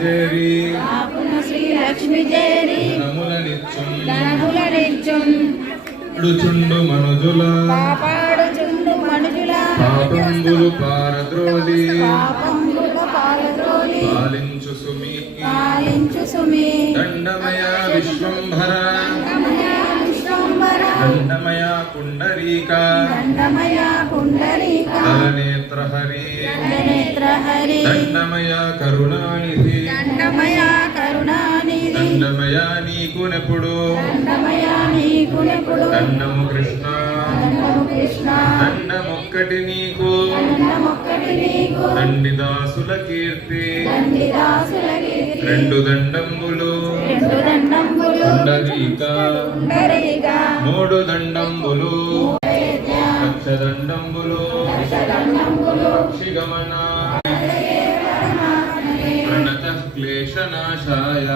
చేరి శ్రీలక్ష్మి చేరి ధనములనిచ్చున్ చుండు మనుజుల కాపాడుచుండు మనుజుల పాపంబులు పారద్రోలి పాలించు సుమి దండమయ విశ్వంభర దండమయ పుండరీక దళనేత్రహరి దండమయ కరుణానిధి దండమయ నీకు నెప్పుడు దండము కృష్ణ దండమొక్కటి నీకు దండిదాసుల కీర్తి రెండు దండంబులు పుండరీక మూడు దండంబులు లక్షదండంబులు క్షిగమన ప్రణత క్లేశనాశాయ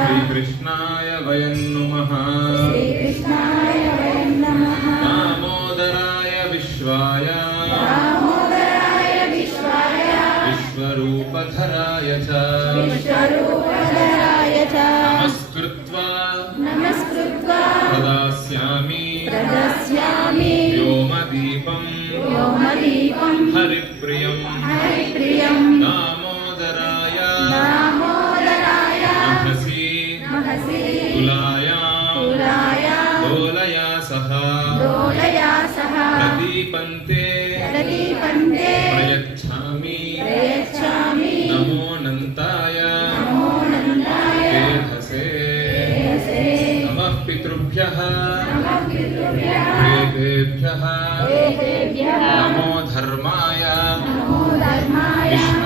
శ్రీకృష్ణాయ వయం నమః దామోదరాయ విశ్వాయ విశ్వరూపధరాయ చ నమస్కృత్వా దదాస్యామి వ్యోమదీపం హరిప్రియం దామోదరాయ మహసి తులాయా దోలయా సహ ప్రదీపంతే ప్రయచ్ఛామి నమో నంతాయ దేహసే నమః పితృభ్యః ప్రేతేభ్యః నమో ధర్మాయ విష్ణు